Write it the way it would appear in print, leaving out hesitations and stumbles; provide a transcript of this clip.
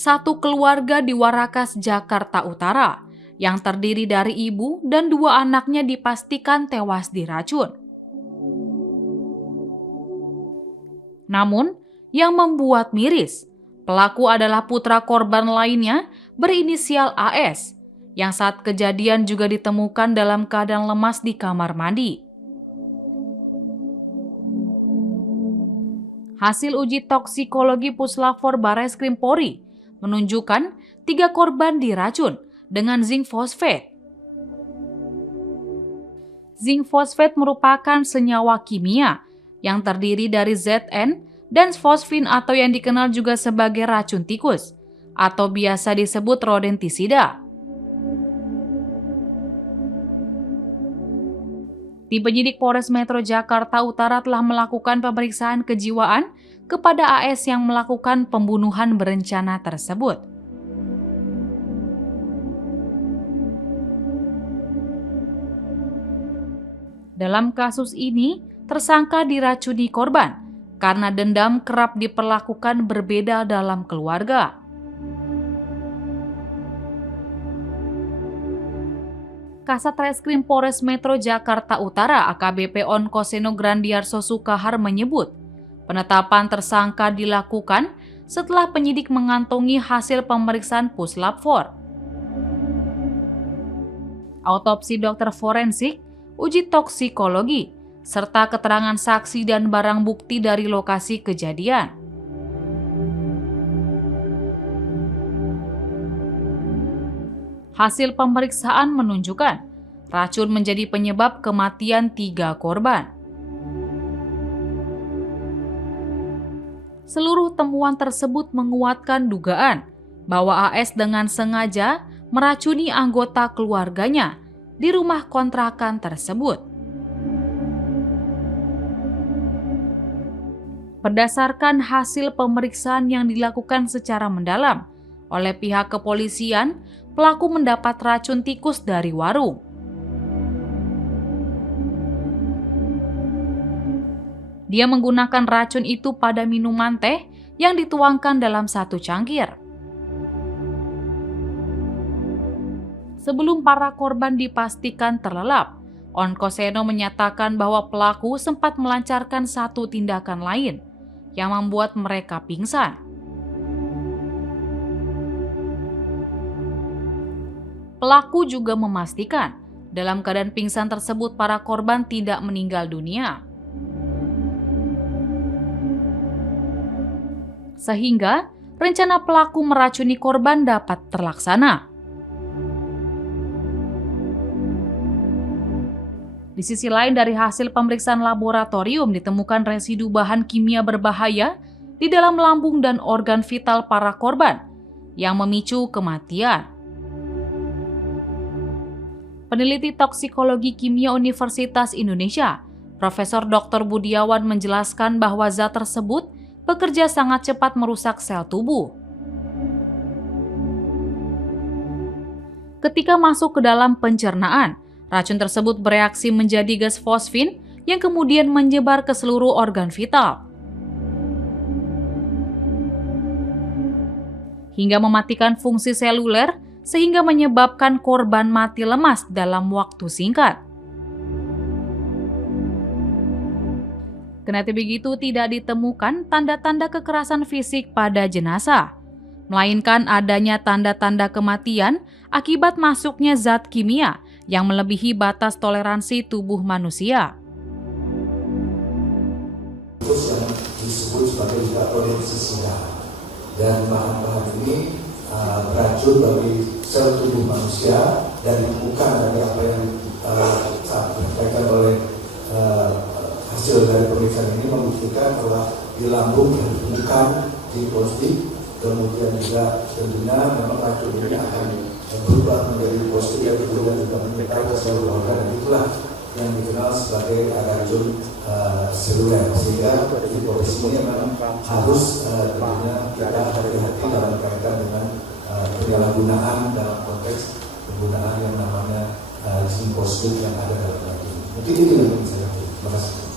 satu keluarga di Warakas, Jakarta Utara, yang terdiri dari ibu dan 2 anaknya dipastikan tewas diracun. Namun, yang membuat miris, pelaku adalah putra korban lainnya berinisial AS, yang saat kejadian juga ditemukan dalam keadaan lemas di kamar mandi. Hasil uji toksikologi Puslapfor Bareskrim Polri menunjukkan 3 korban diracun dengan zinc fosfat. Zinc fosfat merupakan senyawa kimia yang terdiri dari Zn dan fosfin atau yang dikenal juga sebagai racun tikus atau biasa disebut rodentisida. Tim penyidik Polres Metro Jakarta Utara telah melakukan pemeriksaan kejiwaan kepada AS yang melakukan pembunuhan berencana tersebut. Dalam kasus ini, tersangka diracuni korban karena dendam kerap diperlakukan berbeda dalam keluarga. Kasat Reskrim Polres Metro Jakarta Utara AKBP Onkoseno Grandiarso Sukahar menyebut, penetapan tersangka dilakukan setelah penyidik mengantongi hasil pemeriksaan Puslapfor. Autopsi dokter forensik, uji toksikologi, serta keterangan saksi dan barang bukti dari lokasi kejadian. Hasil pemeriksaan menunjukkan racun menjadi penyebab kematian 3 korban. Seluruh temuan tersebut menguatkan dugaan bahwa AS dengan sengaja meracuni anggota keluarganya di rumah kontrakan tersebut. Berdasarkan hasil pemeriksaan yang dilakukan secara mendalam oleh pihak kepolisian, pelaku mendapat racun tikus dari warung. Dia menggunakan racun itu pada minuman teh yang dituangkan dalam 1 cangkir. Sebelum para korban dipastikan terlelap, Onkoseno menyatakan bahwa pelaku sempat melancarkan 1 tindakan lain yang membuat mereka pingsan. Pelaku juga memastikan dalam keadaan pingsan tersebut para korban tidak meninggal dunia. Sehingga rencana pelaku meracuni korban dapat terlaksana. Di sisi lain, dari hasil pemeriksaan laboratorium ditemukan residu bahan kimia berbahaya di dalam lambung dan organ vital para korban yang memicu kematian. Peneliti toksikologi kimia Universitas Indonesia, Profesor Dr. Budiawan menjelaskan bahwa zat tersebut bekerja sangat cepat merusak sel tubuh. Ketika masuk ke dalam pencernaan, racun tersebut bereaksi menjadi gas fosfin yang kemudian menyebar ke seluruh organ vital, hingga mematikan fungsi seluler sehingga menyebabkan korban mati lemas dalam waktu singkat. Kendati begitu, tidak ditemukan tanda-tanda kekerasan fisik pada jenazah, melainkan adanya tanda-tanda kematian akibat masuknya zat kimia yang melebihi batas toleransi tubuh manusia. Yang disebut sebagai rodentisida, dan bahan-bahan ini beracun bagi sel tubuh manusia, dan bukan dari apa yang disampaikan oleh hasil dari pemeriksaan ini membuktikan bahwa di lambung dan bukan di prostit. Kemudian juga tentunya memang racun ini akan berubah menjadi positif dan kemudian juga menyebar ke seluruh organ, dan itulah yang dikenal sebagai racun seluler. Sehingga di posisi ini memang harus tentunya kita hati-hati dalam kaitan dengan penyalahgunaan dalam konteks penggunaan yang namanya zinc fosfat yang ada dalam racun. Mungkin ini yang bisa saya. Terima kasih.